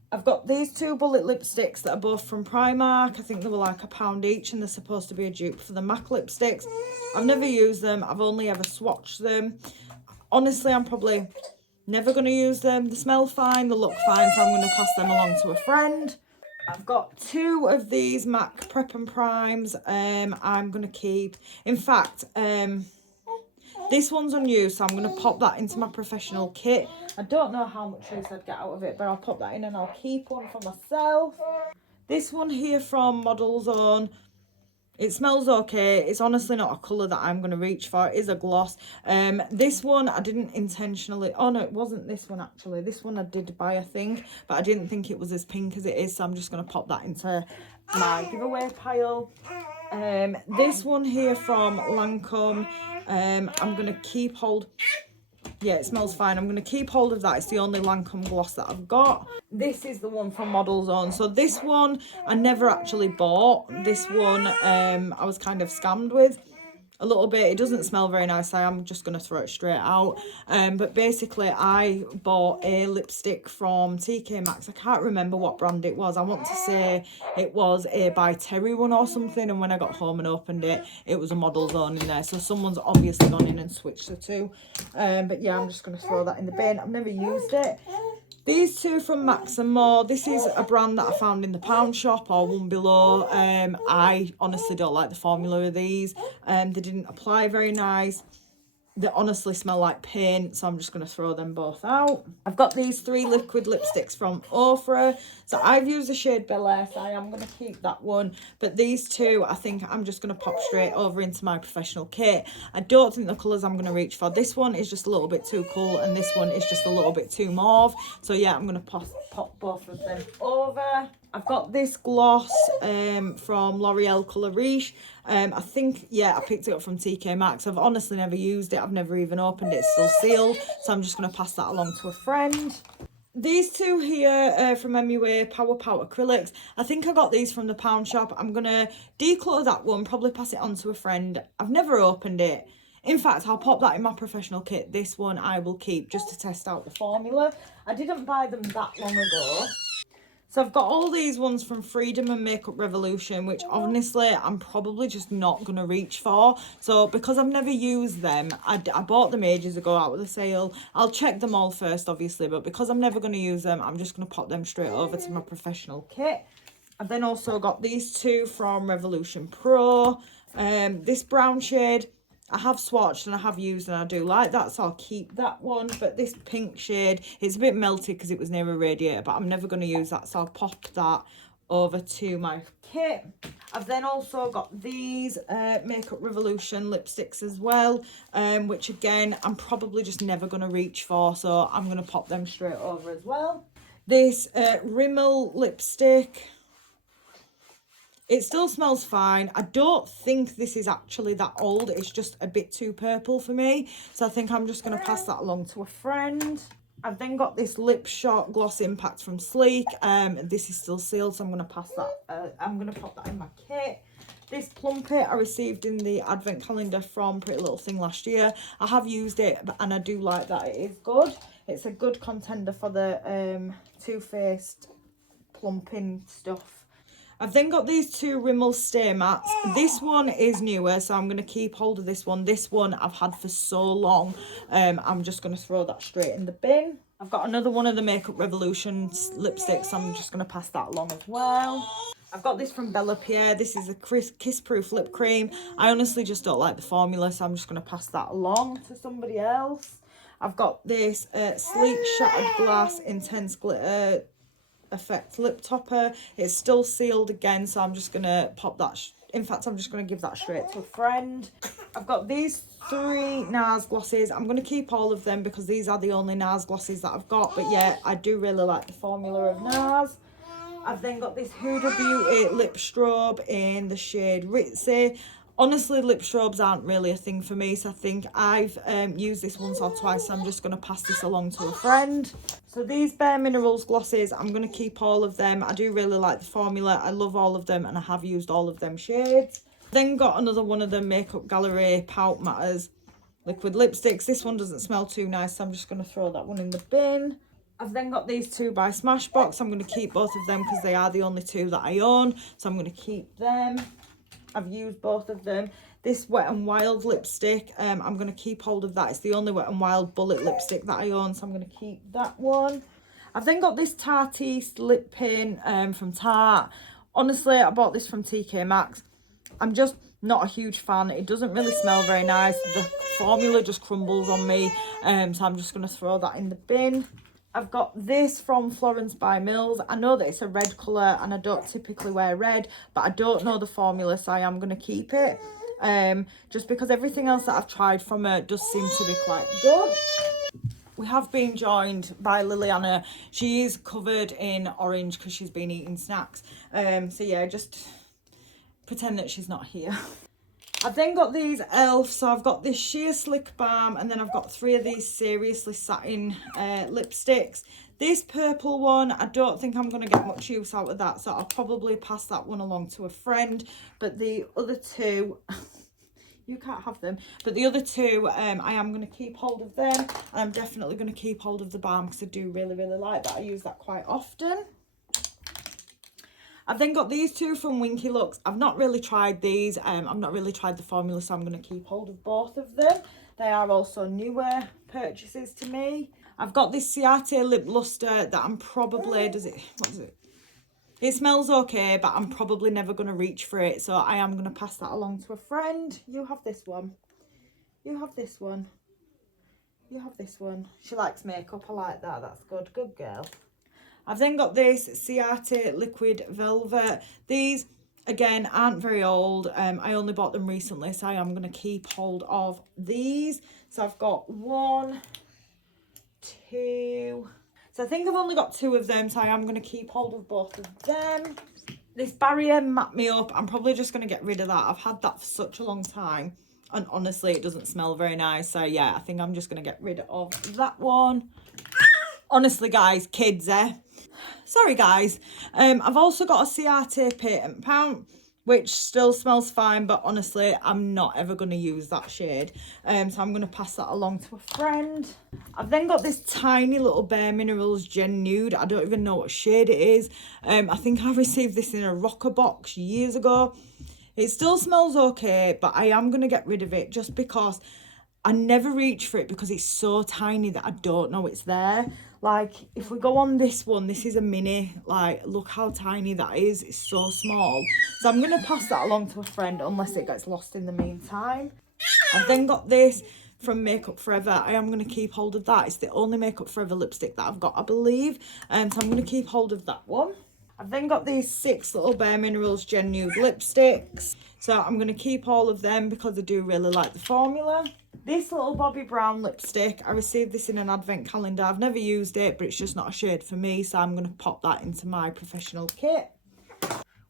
I've got these 2 bullet lipsticks that are both from Primark. I think they were like £1 each and they're supposed to be a dupe for the MAC lipsticks. I've never used them. I've only ever swatched them. Honestly, I'm probably never going to use them. They smell fine, they look fine, so I'm going to pass them along to a friend. I've got 2 of these MAC Prep and Primes. I'm going to keep. In fact, this one's unused, so I'm going to pop that into my professional kit. I don't know how much use I'd get out of it, but I'll pop that in and I'll keep one for myself. This one here from Model Zone. It smells okay. It's honestly not a colour that I'm going to reach for. It is a gloss. This one I didn't intentionally... Oh, no, it wasn't this one, actually. This one I did buy, I think, but I didn't think it was as pink as it is, so I'm just going to pop that into my giveaway pile. This one here from Lancome. I'm going to keep hold... Yeah, it smells fine. I'm going to keep hold of that. It's the only Lancome gloss that I've got. This is the one from Model Zone. So this one I never actually bought. This one I was kind of scammed with. a little bit. It doesn't smell very nice, so I'm just going to throw it straight out. But basically I bought a lipstick from TK Maxx. I can't remember what brand it was. I want to say it was a by Terry one or something, and when I got home and opened it, it was a Model Zone in there, so someone's obviously gone in and switched the two. But yeah, I'm just going to throw that in the bin. I've never used it. These two from Max and More. This is a brand that I found in the pound shop or One Below. I honestly don't like the formula of these. They didn't apply very nice. They honestly smell like paint, so I'm just going to throw them both out. I've got these 3 liquid lipsticks from Ofra. So I've used the shade Bel Air, so I am going to keep that one. But these two, I think I'm just going to pop straight over into my professional kit. I don't think the colours I'm going to reach for. This one is just a little bit too cool, and this one is just a little bit too mauve. So yeah, I'm going to pop both of them over. I've got this gloss from L'Oreal Colour Riche. I think, yeah, I picked it up from TK Maxx. I've honestly never used it. I've never even opened it. It's still sealed. So I'm just going to pass that along to a friend. These two here from MUA Power Acrylics. I think I got these from the pound shop. I'm going to declutter that one, probably pass it on to a friend. I've never opened it. In fact, I'll pop that in my professional kit. This one I will keep just to test out the formula. I didn't buy them that long ago. So I've got all these ones from Freedom and Makeup Revolution, which honestly I'm probably just not going to reach for. So because I've never used them, I bought them ages ago out of the sale. I'll check them all first, obviously, but because I'm never going to use them, I'm just going to pop them straight over to my professional kit. I've then also got these two from Revolution Pro. This brown shade, I have swatched and I have used and I do like that, so I'll keep that one. But this pink shade, it's a bit melted because it was near a radiator, but I'm never going to use that, so I'll pop that over to my kit. I've then also got these Makeup Revolution lipsticks as well, which again, I'm probably just never going to reach for, so I'm going to pop them straight over as well. This Rimmel lipstick, it still smells fine. I don't think this is actually that old. It's just a bit too purple for me. So I think I'm just going to pass that along to a friend. I've then got this Lip Shot Gloss Impact from Sleek. This is still sealed, so I'm going to pass that. I'm going to pop that in my kit. This Plumpet I received in the advent calendar from Pretty Little Thing last year. I have used it, and I do like that. It is good. It's a good contender for the Too Faced plumping stuff. I've then got these two Rimmel Stay Mattes. This one is newer, so I'm going to keep hold of this one. This one I've had for so long. I'm just going to throw that straight in the bin. I've got another one of the Makeup Revolution lipsticks, so I'm just going to pass that along as well. I've got this from Bella Pierre. This is a Kiss Proof Lip Cream. I honestly just don't like the formula, so I'm just going to pass that along to somebody else. I've got this Sleek Shattered Glass Intense Glitter Effect lip topper. It's still sealed again, so I'm just gonna pop that. In fact, I'm just gonna give that straight to a friend. I've got these 3 NARS glosses. I'm gonna keep all of them because these are the only NARS glosses that I've got, but yeah, I do really like the formula of NARS. I've then got this Huda Beauty lip strobe in the shade Ritzy. Honestly, lip strobes aren't really a thing for me, so I think I've used this once or twice, so I'm just going to pass this along to a friend. So these Bare Minerals glosses, I'm going to keep all of them. I do really like the formula. I love all of them, and I have used all of them shades. Then got another one of the Makeup Gallery Pout Matters liquid lipsticks. This one doesn't smell too nice, so I'm just going to throw that one in the bin. I've then got these two by Smashbox. I'm going to keep both of them because they are the only 2 that I own, so I'm going to keep them. I've used both of them. This Wet n Wild lipstick, I'm going to keep hold of that. It's the only Wet n Wild bullet lipstick that I own, so I'm going to keep that one. I've then got this Tarteist lip paint from Tarte. Honestly, I bought this from TK Maxx. I'm just not a huge fan. It doesn't really smell very nice. The formula just crumbles on me, so I'm just going to throw that in the bin. I've got this from Florence by Mills. I know that it's a red colour and I don't typically wear red, but I don't know the formula, so I am going to keep it. Just because everything else that I've tried from her does seem to be quite good. We have been joined by Liliana. She is covered in orange because she's been eating snacks. So yeah, just pretend that she's not here. I've then got these e.l.f. So I've got this Sheer Slick Balm, and then I've got 3 of these Seriously Satin lipsticks. This purple one, I don't think I'm going to get much use out of that, so I'll probably pass that one along to a friend. But the other 2, You can't have them. But the other two, I am going to keep hold of them. And I'm definitely going to keep hold of the balm because I do really, really like that. I use that quite often. I've then got these two from Winky Looks. I've not really tried these. I've not really tried the formula, so I'm going to keep hold of both of them. They are also newer purchases to me. I've got this Ciate lip luster that I'm probably, what is it? It smells okay, but I'm probably never going to reach for it. So I am going to pass that along to a friend. You have this one. You have this one. You have this one. She likes makeup. I like that. That's good. Good girl. I've then got this Ciate Liquid Velvet. These, again, aren't very old. I only bought them recently, so I am going to keep hold of these. So I've got 1, 2... So I think I've only got 2 of them, so I am going to keep hold of both of them. This Barrier Map Me Up, I'm probably just going to get rid of that. I've had that for such a long time, and honestly, it doesn't smell very nice. So yeah, I think I'm just going to get rid of that one. Honestly, guys, kids, sorry, guys. I've also got a Ciate Patent Pout, which still smells fine, but honestly, I'm not ever going to use that shade. So I'm going to pass that along to a friend. I've then got this tiny little Bare Minerals Gen Nude. I don't even know what shade it is. I think I received this in a rocker box years ago. It still smells okay, but I am going to get rid of it just because I never reach for it because it's so tiny that I don't know it's there. Like, if we go on this one, this is a mini. Like, look how tiny that is. It's so small. So I'm going to pass that along to a friend unless it gets lost in the meantime. I've then got this from Makeup Forever. I am going to keep hold of that. It's the only Makeup Forever lipstick that I've got, I believe. So I'm going to keep hold of that one. I've then got these 6 little Bare Minerals Gen Nude lipsticks. So I'm going to keep all of them because I do really like the formula. This little Bobbi Brown lipstick, I received this in an advent calendar. I've never used it, but it's just not a shade for me, so I'm going to pop that into my professional kit.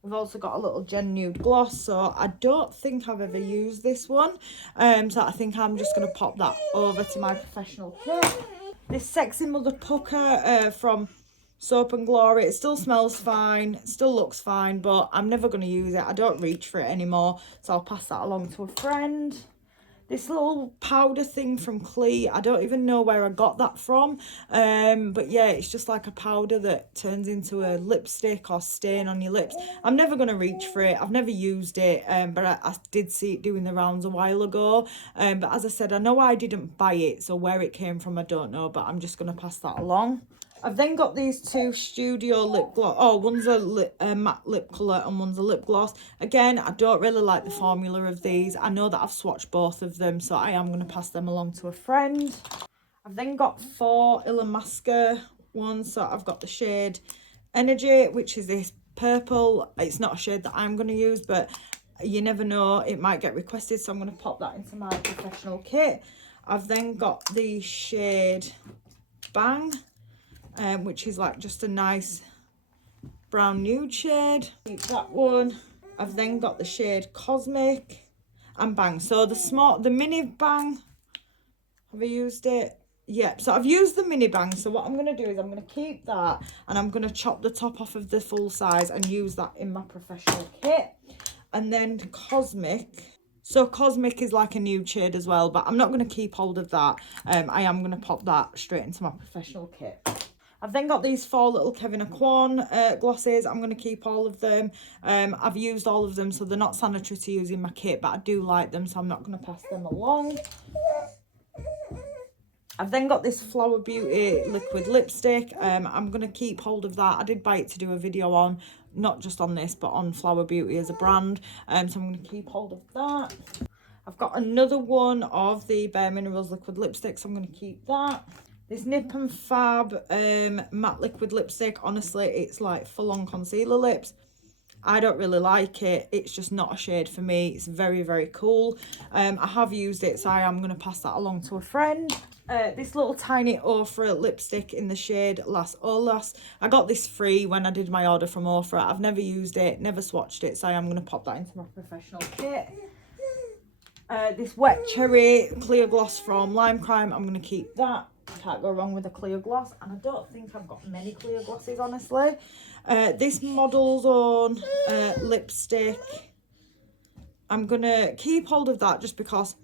We've also got a little Gen Nude gloss, so I don't think I've ever used this one. So I think I'm just going to pop that over to my professional kit. This Sexy Mother Pucker from Soap and Glory. It still smells fine, it still looks fine, but I'm never going to use it. I don't reach for it anymore, so I'll pass that along to a friend. This little powder thing from Clee, I don't even know where I got that from. But yeah, it's just like a powder that turns into a lipstick or stain on your lips. I'm never going to reach for it. I've never used it, but I did see it doing the rounds a while ago. But as I said, I know I didn't buy it, so where it came from, I don't know, but I'm just going to pass that along. I've then got these 2 Studio lip gloss. Oh, one's a matte lip colour and one's a lip gloss. Again, I don't really like the formula of these. I know that I've swatched both of them, so I am going to pass them along to a friend. I've then got 4 Illamasqua ones. So I've got the shade Energy, which is this purple. It's not a shade that I'm going to use, but you never know, it might get requested, so I'm going to pop that into my professional kit. I've then got the shade Bang, which is like just a nice brown nude shade. Keep that one. I've then got the shade Cosmic and Bang. So the mini Bang, have I used it? Yep, so I've used the mini Bang. So what I'm going to do is I'm going to keep that and I'm going to chop the top off of the full size and use that in my professional kit. And then Cosmic. So Cosmic is like a nude shade as well, but I'm not going to keep hold of that. I am going to pop that straight into my professional kit. I've then got these 4 little Kevyn Aucoin glosses. I'm going to keep all of them. I've used all of them, so they're not sanitary to use in my kit, but I do like them, so I'm not going to pass them along. I've then got this Flower Beauty liquid lipstick. I'm going to keep hold of that. I did buy it to do a video on, not just on this, but on Flower Beauty as a brand. So I'm going to keep hold of that. I've got another one of the Bare Minerals liquid lipstick, so I'm going to keep that. This Nip and Fab matte liquid lipstick, honestly, it's like full-on concealer lips. I don't really like it. It's just not a shade for me. It's very, very cool. I have used it, so I am going to pass that along to a friend. This little tiny Ofra lipstick in the shade Las Olas. I got this free when I did my order from Ofra. I've never used it, never swatched it, so I am going to pop that into my professional kit. This Wet Cherry clear gloss from Lime Crime, I'm going to keep that. Can't go wrong with a clear gloss, and I don't think I've got many clear glosses, honestly. This Model Zone lipstick, I'm going to keep hold of that just because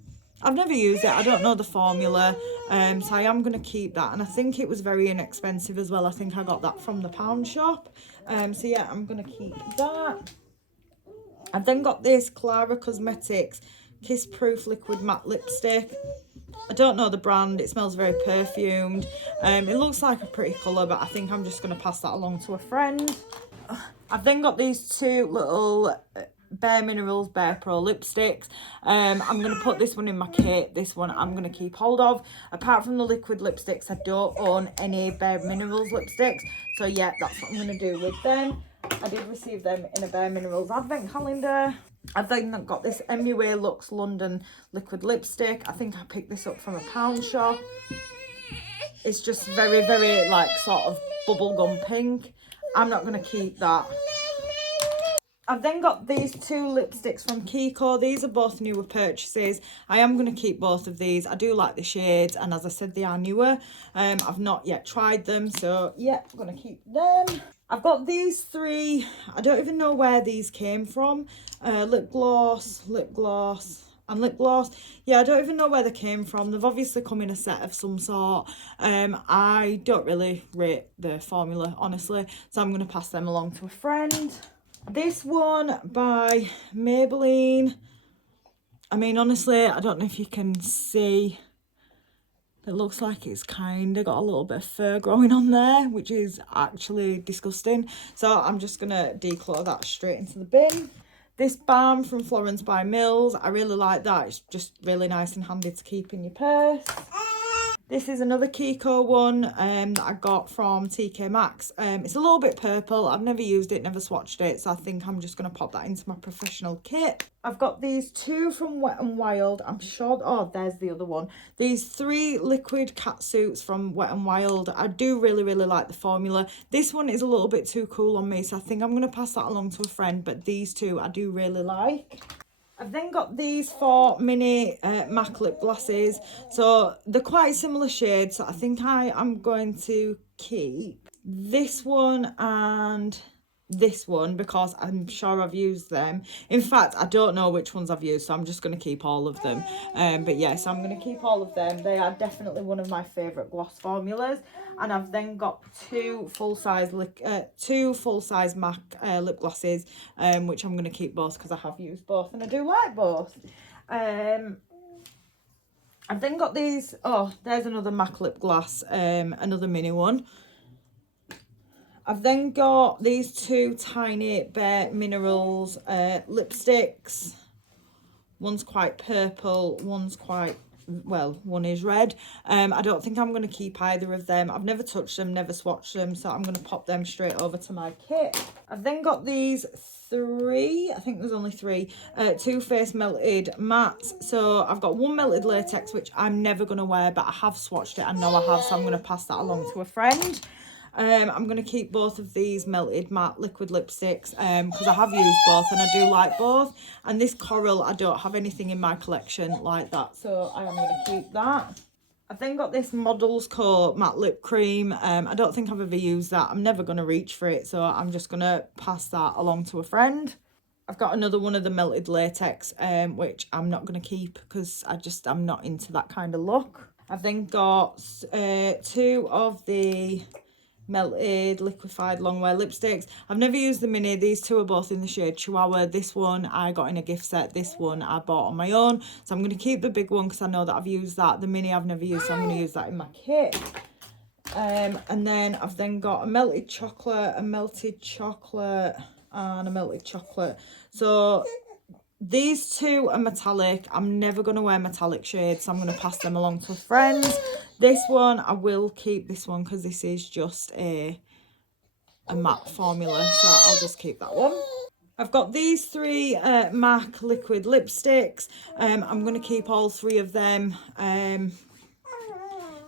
I've never used it. I don't know the formula. So I am going to keep that. And I think it was very inexpensive as well. I think I got that from the pound shop. So yeah, I'm going to keep that. I've then got this Clara Cosmetics Kiss Proof Liquid Matte Lipstick. I don't know the brand. It smells very perfumed. It looks like a pretty colour, but I think I'm just going to pass that along to a friend. I've then got these two little Bare Minerals Bare Pro lipsticks. I'm going to put this one in my kit. This one I'm going to keep hold of. Apart from the liquid lipsticks, I don't own any Bare Minerals lipsticks. So yeah, that's what I'm going to do with them. I did receive them in a Bare Minerals advent calendar. I've then got this MUA Luxe London liquid lipstick. I think I picked this up from a pound shop. It's just very, very like sort of bubblegum pink. I'm not going to keep that. I've then got these two lipsticks from Kiko. These are both newer purchases. I am going to keep both of these. I do like the shades, and as I said, they are newer. I've not yet tried them, so yeah, I'm going to keep them. I've got these three. I don't even know where these came from. Lip gloss, and lip gloss. Yeah, I don't even know where they came from. They've obviously come in a set of some sort. I don't really rate the formula, honestly, so I'm going to pass them along to a friend. This one by Maybelline. I mean, honestly, I don't know if you can see. It looks like it's kind of got a little bit of fur growing on there, which is actually disgusting. So I'm just going to declutter that straight into the bin. This balm from Florence by Mills. I really like that. It's just really nice and handy to keep in your purse. This is another Kiko one that I got from TK Maxx. It's a little bit purple. I've never used it, never swatched it, so I think I'm just going to pop that into my professional kit. I've got these two from Wet n Wild. I'm sure, oh, there's the other one. These three liquid cat suits from Wet n Wild. I do really, really like the formula. This one is a little bit too cool on me, so I think I'm going to pass that along to a friend, but these two I do really like. I've then got these four mini MAC lip glasses. So they're quite similar shades. So I think I am going to keep this one and this one because I'm sure I've used them. In fact, I don't know which ones I've used, so I'm just going to keep all of them. But yes, I'm going to keep all of them. They are definitely one of my favourite gloss formulas. And I've then got two full-size MAC lip glosses, which I'm going to keep both because I have used both and I do like both. I've then got these. Oh, there's another MAC lip gloss, another mini one. I've then got these two tiny Bare Minerals lipsticks. One's quite purple, one's quite, well, one is red. I don't think I'm going to keep either of them. I've never touched them, never swatched them, so I'm going to pop them straight over to my kit. I've then got these three, I think there's only three, Too Faced Melted Mattes. So I've got one melted latex, which I'm never going to wear, but I have swatched it. I know I have, so I'm going to pass that along to a friend. I'm going to keep both of these melted matte liquid lipsticks because I have used both and I do like both. And this coral, I don't have anything in my collection like that, so I am going to keep that. I've then got this Models Co matte lip cream. I don't think I've ever used that. I'm never going to reach for it, so I'm just going to pass that along to a friend. I've got another one of the melted latex, which I'm not going to keep because I'm not into that kind of look. I've then got two of the melted liquefied longwear lipsticks. I've never used the mini. These two are both in the shade Chihuahua. This one I got in a gift set. This one I bought on my own. So I'm going to keep the big one because I know that I've used that. The mini I've never used, so I'm going to use that in my kit. And then I've then got a melted chocolate, and a melted chocolate. So these two are metallic. I'm never going to wear metallic shades, so I'm going to pass them along to friends. This one, I will keep this one because this is just a matte formula, so I'll just keep that one. I've got these three MAC liquid lipsticks. I'm going to keep all three of them.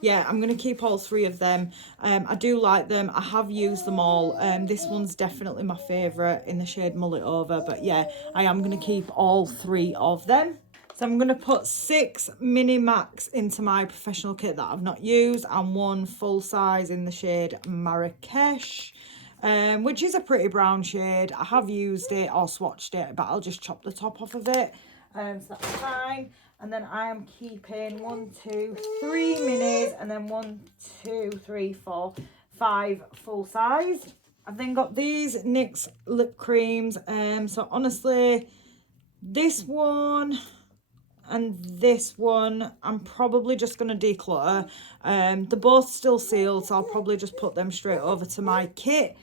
Yeah, I'm going to keep all three of them. I do like them. I have used them all. This one's definitely my favourite in the shade Mullet Over. But yeah, I am going to keep all three of them. So I'm going to put 6 mini Macs into my professional kit that I've not used and one full size in the shade Marrakesh. which is a pretty brown shade. I have used it or swatched it, but I'll just chop the top off of it. So that's fine. And then I am keeping 1, 2, 3 minis, and then 1, 2, 3, 4, 5 full size. I've then got these NYX lip creams. So honestly, this one and this one I'm probably just going to declutter. They're both still sealed, so I'll probably just put them straight over to my kit.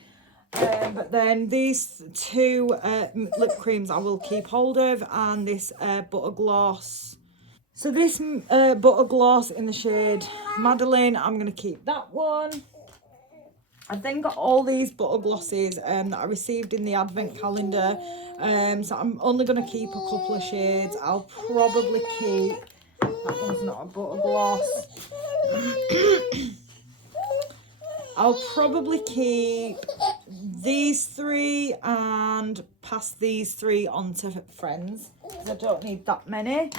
But then these two lip creams I will keep hold of, and this butter gloss. So this butter gloss in the shade Madeline, I'm going to keep that one. I've then got all these butter glosses that I received in the advent calendar. So I'm only going to keep a couple of shades. I'll probably keep, that one's not a butter gloss. I'll probably keep these 3 and pass these 3 on to friends, because I don't need that many.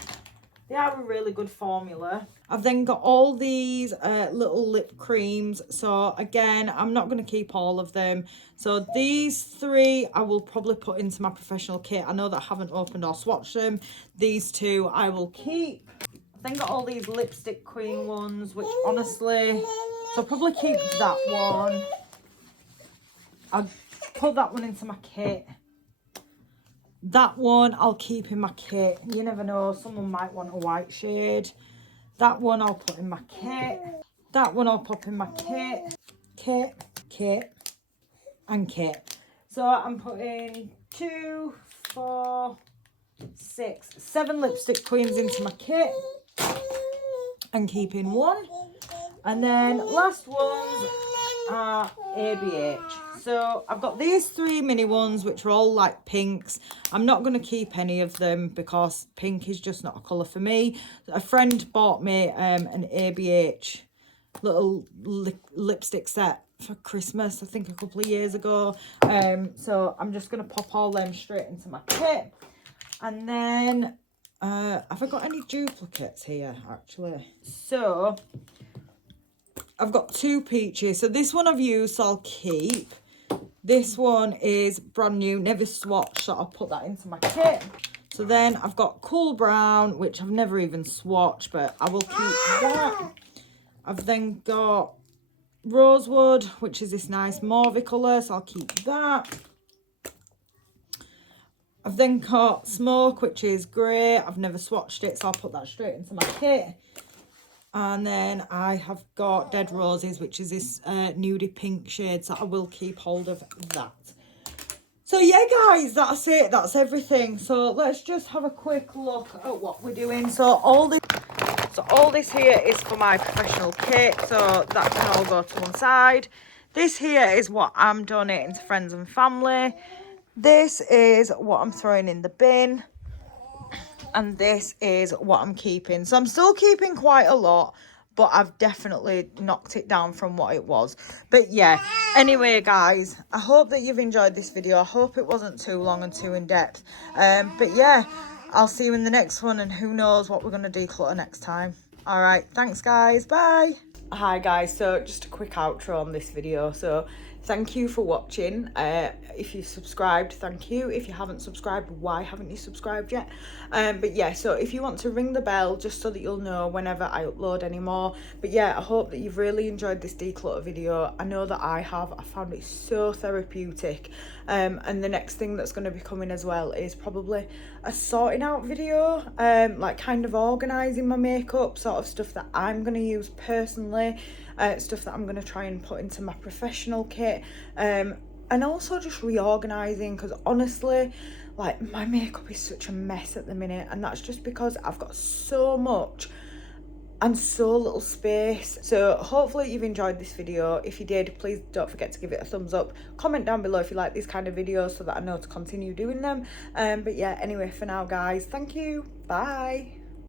They are a really good formula. I've then got all these little lip creams. So again, I'm not going to keep all of them. So these 3 I will probably put into my professional kit. I know that I haven't opened or swatched them. These 2 I will keep. I've then got all these lipstick queen ones, which honestly, so I'll probably keep that one. I'll put that one into my kit. That one I'll keep in my kit. You never know, someone might want a white shade. That one I'll put in my kit. That one I'll pop in my kit. Kit, and kit. So I'm putting 2, 4, 6, 7 lipstick queens into my kit. And keeping 1. And then last ones are ABH. So I've got these 3 mini ones, which are all like pinks. I'm not going to keep any of them because pink is just not a colour for me. A friend bought me an ABH little lipstick set for Christmas, I think a couple of years ago. So I'm just going to pop all them straight into my kit. And then have I got any duplicates here actually? So I've got 2 peaches. So this one I've used, so I'll keep. This one is brand new, never swatched, so I'll put that into my kit. So then I've got cool brown, which I've never even swatched, but I will keep that. I've then got rosewood, which is this nice mauve colour, so I'll keep that. I've then got smoke, which is grey. I've never swatched it, so I'll put that straight into my kit. And then I have got Dead Roses, which is this nudie pink shade, so I will keep hold of that. So yeah, guys, that's it. That's everything. So let's just have a quick look at what we're doing. So all this here is for my professional kit, so that can all go to one side. This here is what I'm donating to friends and family. This is what I'm throwing in the bin. And this is what I'm keeping. So I'm still keeping quite a lot, but I've definitely knocked it down from what it was. But yeah, anyway, guys, I hope that you've enjoyed this video. I hope it wasn't too long and too in-depth. But yeah, I'll see you in the next one, and who knows what we're going to declutter next time. All right, thanks, guys. Bye. Hi, guys. So just a quick outro on this video. So thank you for watching. If you subscribed, thank you. If you haven't subscribed, why haven't you subscribed yet? But yeah, so if you want to ring the bell just so that you'll know whenever I upload any more. But yeah, I hope that you've really enjoyed this declutter video. I know that I have. I found it so therapeutic. And the next thing that's going to be coming as well is probably a sorting out video, like kind of organising my makeup, sort of stuff that I'm going to use personally, stuff that I'm going to try and put into my professional kit, and also just reorganising, because honestly, like, my makeup is such a mess at the minute, and that's just because I've got so much and so little space. So hopefully you've enjoyed this video. If you did, please don't forget to give it a thumbs up. Comment down below if you like these kind of videos so that I know to continue doing them. But yeah, anyway, for now, guys, thank you. Bye.